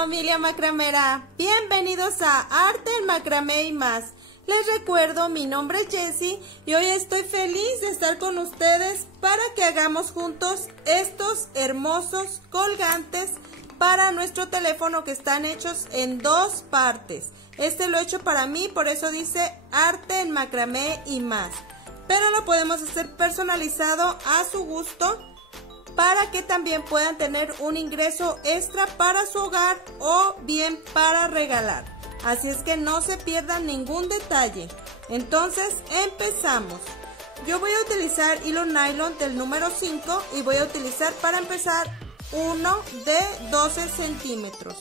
familia macramera, bienvenidos a Arte en Macramé y más. Les recuerdo, mi nombre es Jessie y hoy estoy feliz de estar con ustedes para que hagamos juntos estos hermosos colgantes para nuestro teléfono que están hechos en dos partes. Este lo he hecho para mí, por eso dice Arte en Macramé y más. Pero lo podemos hacer personalizado a su gusto, para que también puedan tener un ingreso extra para su hogar o bien para regalar. Así es que no se pierdan ningún detalle. Entonces empezamos. Yo voy a utilizar hilo nylon del número 5 y voy a utilizar para empezar uno de 12 centímetros.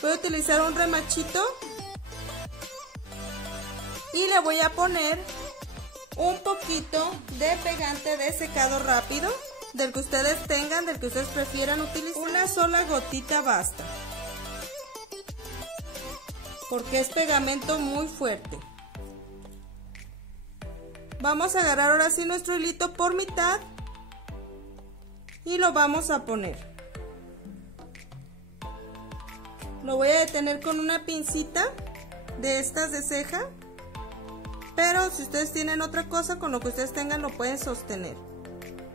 Voy a utilizar un remachito y le voy a poner un poquito de pegante de secado rápido, del que ustedes tengan, del que ustedes prefieran utilizar. Una sola gotita basta, porque es pegamento muy fuerte. Vamos a agarrar ahora sí nuestro hilito por mitad y lo vamos a poner. Lo voy a detener con una pincita de estas de ceja, pero si ustedes tienen otra cosa, con lo que ustedes tengan lo pueden sostener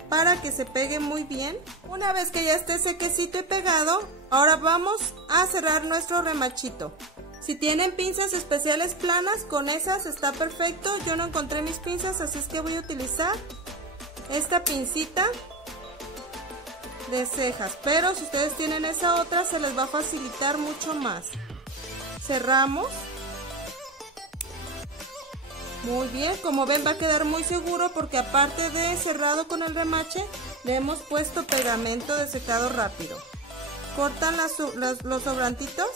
para que se pegue muy bien. Una vez que ya esté sequecito y pegado, ahora vamos a cerrar nuestro remachito. Si tienen pinzas especiales planas, con esas está perfecto. Yo no encontré mis pinzas, así es que voy a utilizar esta pincita de cejas, pero si ustedes tienen esa otra se les va a facilitar mucho más. Cerramos. Muy bien, como ven va a quedar muy seguro porque aparte de cerrado con el remache, le hemos puesto pegamento de secado rápido. Cortan los sobrantitos.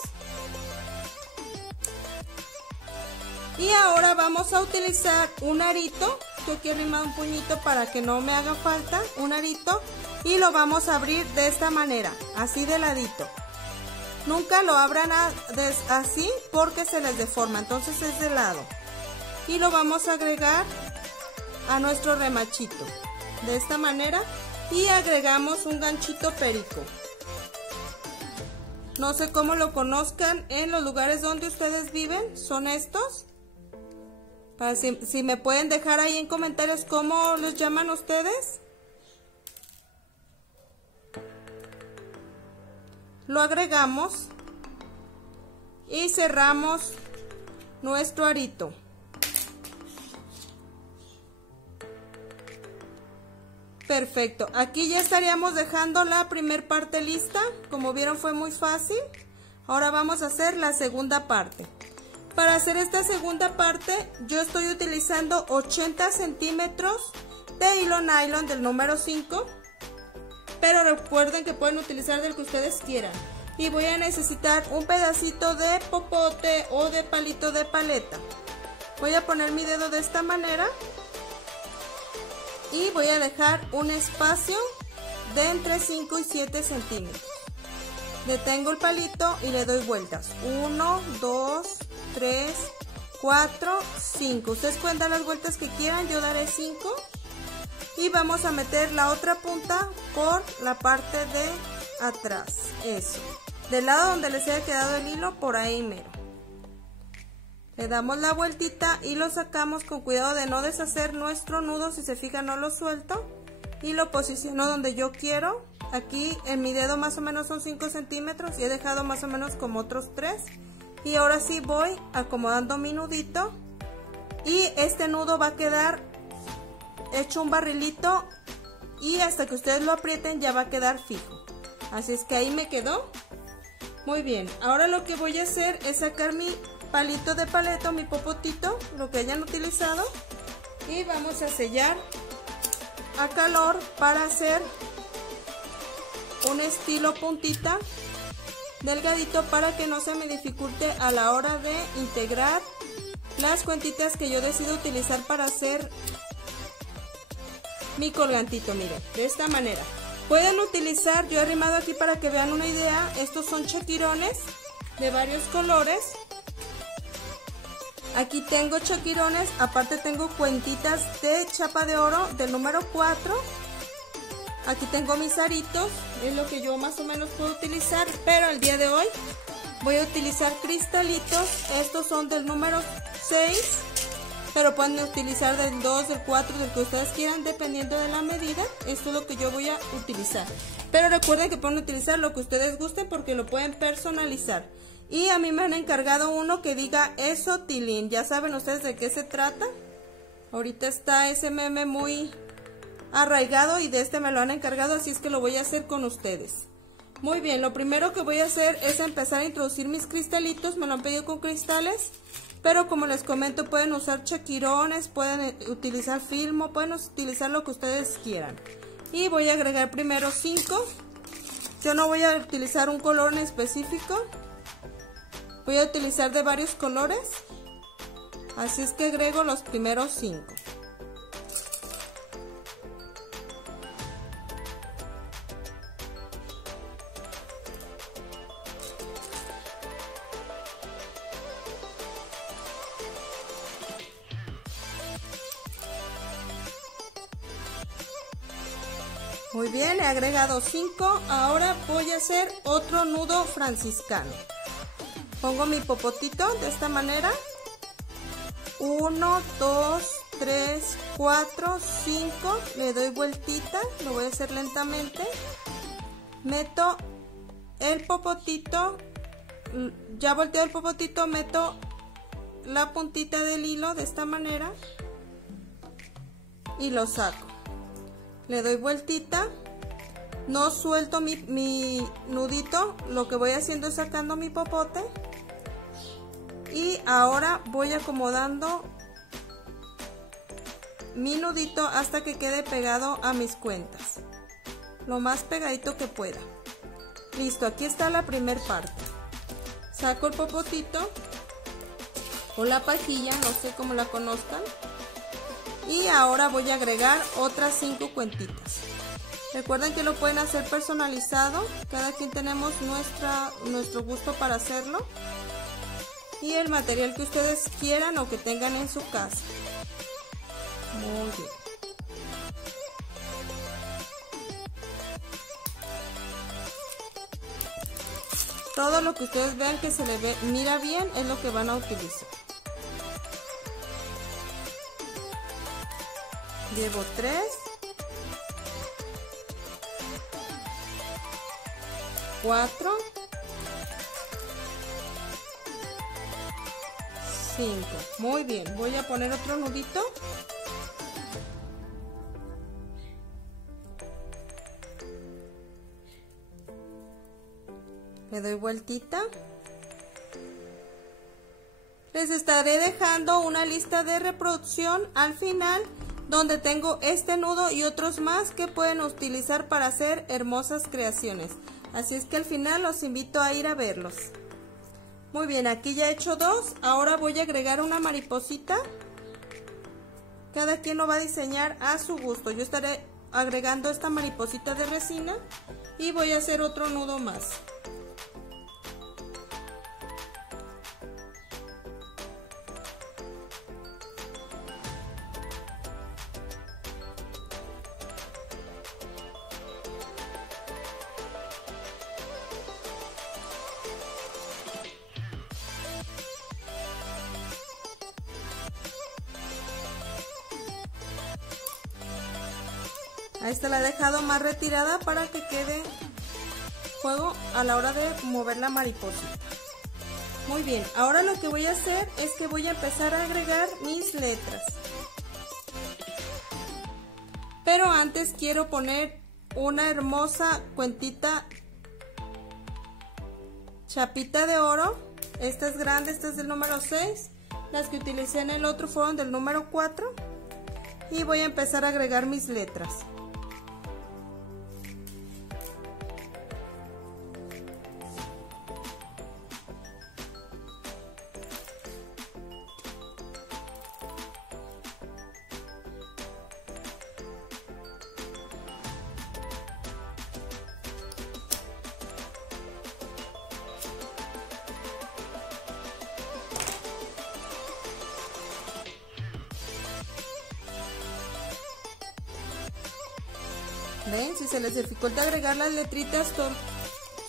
Y ahora vamos a utilizar un arito. Yo aquí he arrimado un puñito para que no me haga falta, un arito. Y lo vamos a abrir de esta manera, así de ladito. Nunca lo abran así porque se les deforma, entonces es de lado. Y lo vamos a agregar a nuestro remachito de esta manera y agregamos un ganchito perico. No sé cómo lo conozcan en los lugares donde ustedes viven, son estos. Para si me pueden dejar ahí en comentarios cómo los llaman ustedes. Lo agregamos y cerramos nuestro arito. Perfecto, aquí ya estaríamos dejando la primera parte lista. Como vieron fue muy fácil. Ahora vamos a hacer la segunda parte. Para hacer esta segunda parte yo estoy utilizando 80 centímetros de hilo nylon del número 5. Pero recuerden que pueden utilizar del que ustedes quieran. Y voy a necesitar un pedacito de popote o de palito de paleta. Voy a poner mi dedo de esta manera. Y voy a dejar un espacio de entre 5 y 7 centímetros. Detengo el palito y le doy vueltas. 1, 2, 3, 4, 5. Ustedes pueden dar las vueltas que quieran, yo daré 5. Y vamos a meter la otra punta por la parte de atrás. Eso. Del lado donde les haya quedado el hilo, por ahí mero. Le damos la vueltita y lo sacamos con cuidado de no deshacer nuestro nudo. Si se fijan, no lo suelto y lo posiciono donde yo quiero. Aquí en mi dedo más o menos son 5 centímetros y he dejado más o menos como otros 3. Y ahora sí voy acomodando mi nudito y este nudo va a quedar hecho un barrilito y hasta que ustedes lo aprieten ya va a quedar fijo. Así es que ahí me quedó. Muy bien, ahora lo que voy a hacer es sacar mi palito de paleta, mi popotito, lo que hayan utilizado, y vamos a sellar a calor para hacer un estilo puntita delgadito para que no se me dificulte a la hora de integrar las cuentitas que yo decido utilizar para hacer mi colgantito. Miren, de esta manera pueden utilizar, yo he arrimado aquí para que vean una idea, estos son chaquirones de varios colores. Aquí tengo chaquirones, aparte tengo cuentitas de chapa de oro del número 4 Aquí tengo mis aritos, es lo que yo más o menos puedo utilizar, pero el día de hoy voy a utilizar cristalitos. Estos son del número 6, pero pueden utilizar del 2, del 4, del que ustedes quieran, dependiendo de la medida. Esto es lo que yo voy a utilizar. Pero recuerden que pueden utilizar lo que ustedes gusten porque lo pueden personalizar. Y a mí me han encargado uno que diga Eso Tilín. Ya saben ustedes de qué se trata. Ahorita está ese meme muy arraigado y de este me lo han encargado, así es que lo voy a hacer con ustedes. Muy bien, lo primero que voy a hacer es empezar a introducir mis cristalitos. Me lo han pedido con cristales, pero como les comento, pueden usar chaquirones, pueden utilizar filmo, pueden utilizar lo que ustedes quieran. Y voy a agregar primero 5. Yo no voy a utilizar un color en específico, voy a utilizar de varios colores, así es que agrego los primeros 5. Muy bien, he agregado 5. Ahora voy a hacer otro nudo franciscano. Pongo mi popotito de esta manera. 1, 2, 3, 4, 5. Le doy vueltita, lo voy a hacer lentamente. Meto el popotito, ya volteo el popotito, meto la puntita del hilo de esta manera y lo saco. Le doy vueltita, no suelto mi nudito, lo que voy haciendo es sacando mi popote y ahora voy acomodando mi nudito hasta que quede pegado a mis cuentas, lo más pegadito que pueda. Listo, aquí está la primer parte. Saco el popotito o la pajilla, no sé cómo la conozcan. Y ahora voy a agregar otras 5 cuentitas. Recuerden que lo pueden hacer personalizado. Cada quien tenemos nuestro gusto para hacerlo. Y el material que ustedes quieran o que tengan en su casa. Muy bien. Todo lo que ustedes vean que se le mira bien es lo que van a utilizar. Llevo 3, 4, 5. Muy bien, voy a poner otro nudito. Le doy vueltita. Les estaré dejando una lista de reproducción al final, donde tengo este nudo y otros más que pueden utilizar para hacer hermosas creaciones. Así es que al final los invito a ir a verlos. Muy bien, aquí ya he hecho 2. Ahora voy a agregar una mariposita. Cada quien lo va a diseñar a su gusto. Yo estaré agregando esta mariposita de resina y voy a hacer otro nudo más. A esta la he dejado más retirada para que quede juego a la hora de mover la mariposita. Muy bien, ahora lo que voy a hacer es que voy a empezar a agregar mis letras. Pero antes quiero poner una hermosa cuentita chapita de oro. Esta es grande, esta es del número 6. Las que utilicé en el otro fueron del número 4. Y voy a empezar a agregar mis letras. ¿Ven? Si se les dificulta agregar las letritas,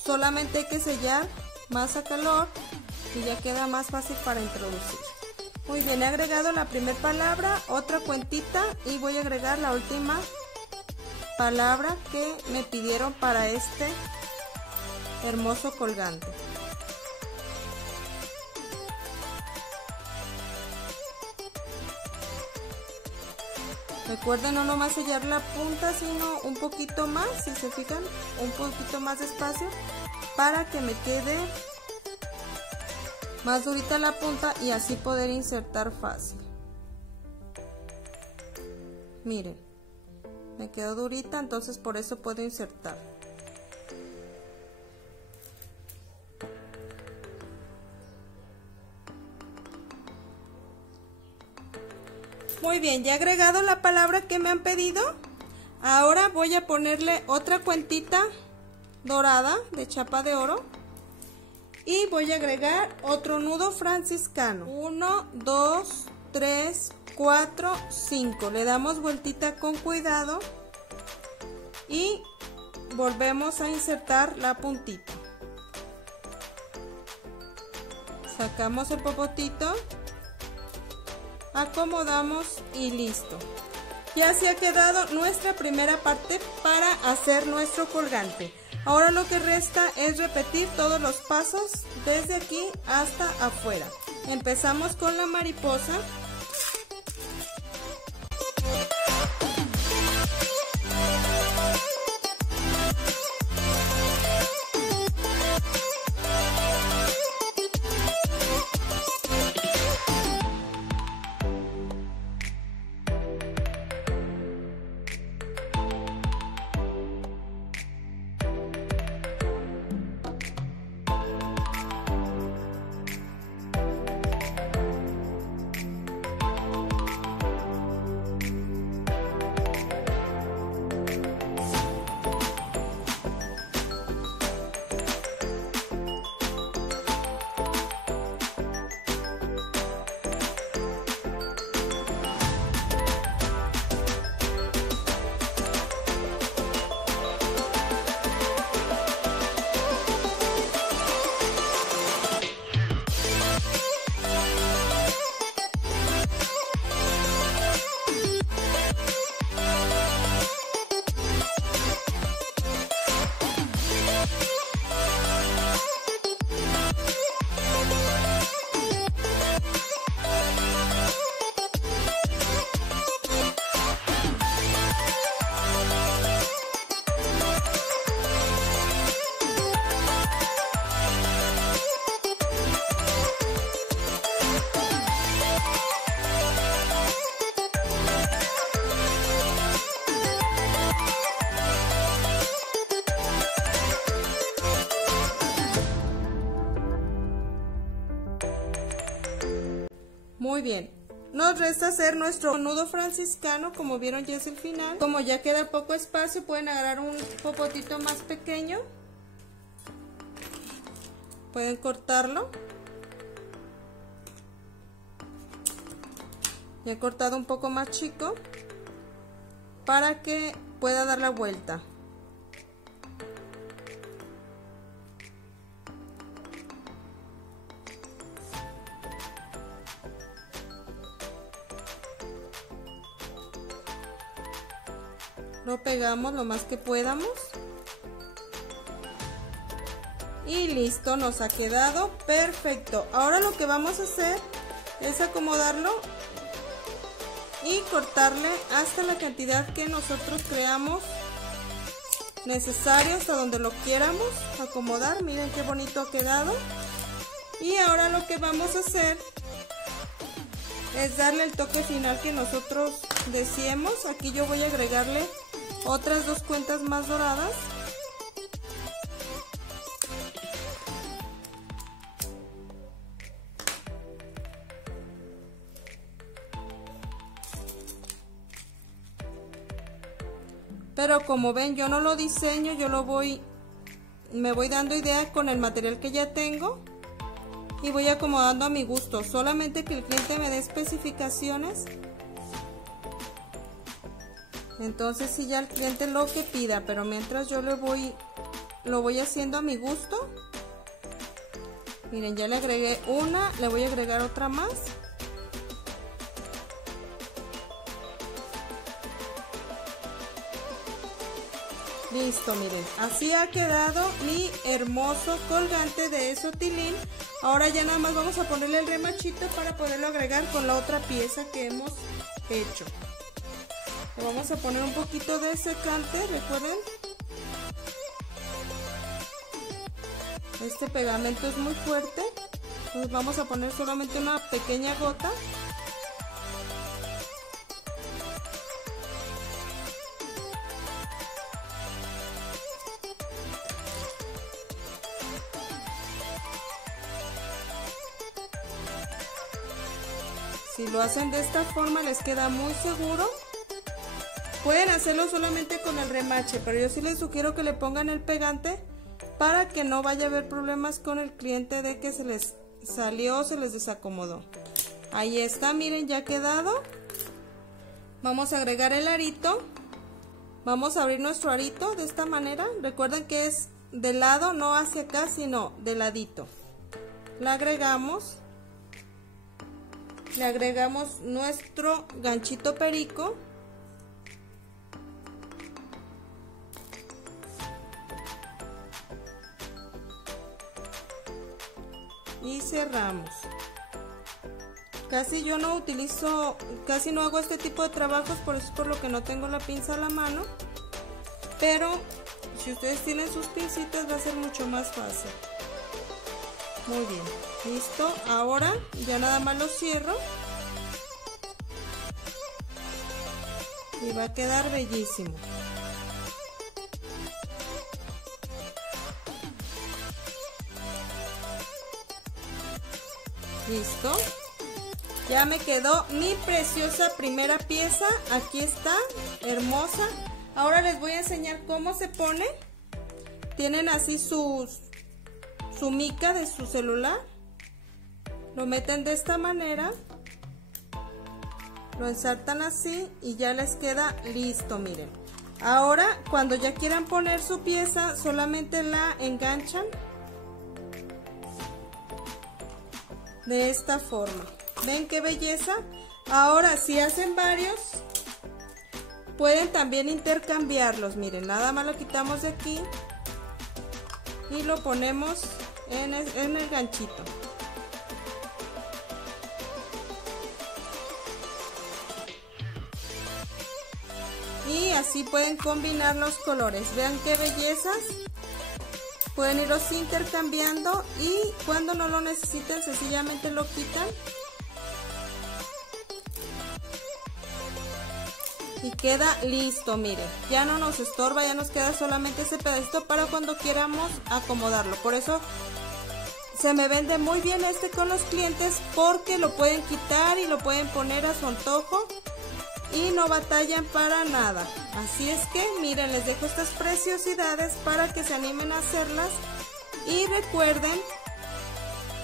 solamente hay que sellar más a calor y ya queda más fácil para introducir. Muy bien, he agregado la primera palabra, otra cuentita y voy a agregar la última palabra que me pidieron para este hermoso colgante. Recuerden no nomás sellar la punta, sino un poquito más, si se fijan, un poquito más de espacio para que me quede más durita la punta y así poder insertar fácil. Miren, me quedó durita, entonces por eso puedo insertar. Muy bien, ya he agregado la palabra que me han pedido. Ahora voy a ponerle otra cuentita dorada de chapa de oro. Y voy a agregar otro nudo franciscano. 1, 2, 3, 4, 5. Le damos vueltita con cuidado. Y volvemos a insertar la puntita. Sacamos el popotito. Acomodamos y listo. Ya se ha quedado nuestra primera parte para hacer nuestro colgante. Ahora lo que resta es repetir todos los pasos desde aquí hasta afuera. Empezamos con la mariposa. Muy bien, nos resta hacer nuestro nudo franciscano, como vieron ya es el final. Como ya queda poco espacio, pueden agarrar un popotito más pequeño. Pueden cortarlo. Ya he cortado un poco más chico para que pueda dar la vuelta. Lo pegamos lo más que podamos y listo, nos ha quedado perfecto. Ahora lo que vamos a hacer es acomodarlo y cortarle hasta la cantidad que nosotros creamos necesario, hasta donde lo quieramos acomodar. Miren qué bonito ha quedado. Y ahora lo que vamos a hacer es darle el toque final que nosotros deseemos. Aquí yo voy a agregarle otras 2 cuentas más doradas. Pero como ven, yo no lo diseño, yo me voy dando idea con el material que ya tengo y voy acomodando a mi gusto, solamente que el cliente me dé especificaciones. Entonces sí, ya el cliente lo que pida, pero mientras yo lo voy haciendo a mi gusto. Miren, ya le agregué una, le voy a agregar otra más. Listo, miren, así ha quedado mi hermoso colgante de Sotilin. Ahora ya nada más vamos a ponerle el remachito para poderlo agregar con la otra pieza que hemos hecho. Le vamos a poner un poquito de secante, recuerden. Este pegamento es muy fuerte, entonces vamos a poner solamente una pequeña gota. Si lo hacen de esta forma les queda muy seguro. Pueden hacerlo solamente con el remache, pero yo sí les sugiero que le pongan el pegante para que no vaya a haber problemas con el cliente de que se les salió o se les desacomodó. Ahí está, miren, ya ha quedado. Vamos a agregar el arito. Vamos a abrir nuestro arito de esta manera. Recuerden que es de lado, no hacia acá, sino de ladito. La agregamos. Le agregamos nuestro ganchito perico. Y cerramos. Casi yo no utilizo, casi no hago este tipo de trabajos, por eso es por lo que no tengo la pinza a la mano. Pero si ustedes tienen sus pincitas va a ser mucho más fácil. Muy bien, listo. Ahora ya nada más lo cierro. Y va a quedar bellísimo. Listo. Ya me quedó mi preciosa primera pieza. Aquí está, hermosa. Ahora les voy a enseñar cómo se pone. Tienen así su mica de su celular. Lo meten de esta manera. Lo ensartan así y ya les queda listo, miren. Ahora, cuando ya quieran poner su pieza, solamente la enganchan de esta forma. ¿Ven qué belleza? Ahora, si hacen varios, pueden también intercambiarlos. Miren, nada más lo quitamos de aquí y lo ponemos en el ganchito. Y así pueden combinar los colores. Vean qué bellezas. Pueden irlos intercambiando y cuando no lo necesiten sencillamente lo quitan. Y queda listo, miren. Ya no nos estorba, ya nos queda solamente ese pedacito para cuando queramos acomodarlo. Por eso se me vende muy bien este con los clientes, porque lo pueden quitar y lo pueden poner a su antojo. Y no batallan para nada. Así es que miren, les dejo estas preciosidades para que se animen a hacerlas. Y recuerden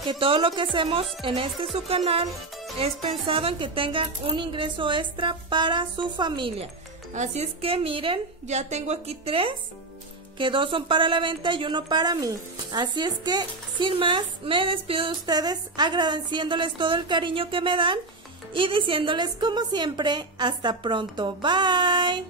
que todo lo que hacemos en su canal es pensado en que tengan un ingreso extra para su familia. Así es que miren, ya tengo aquí 3, que 2 son para la venta y 1 para mí. Así es que sin más me despido de ustedes, agradeciéndoles todo el cariño que me dan y diciéndoles como siempre, hasta pronto, bye.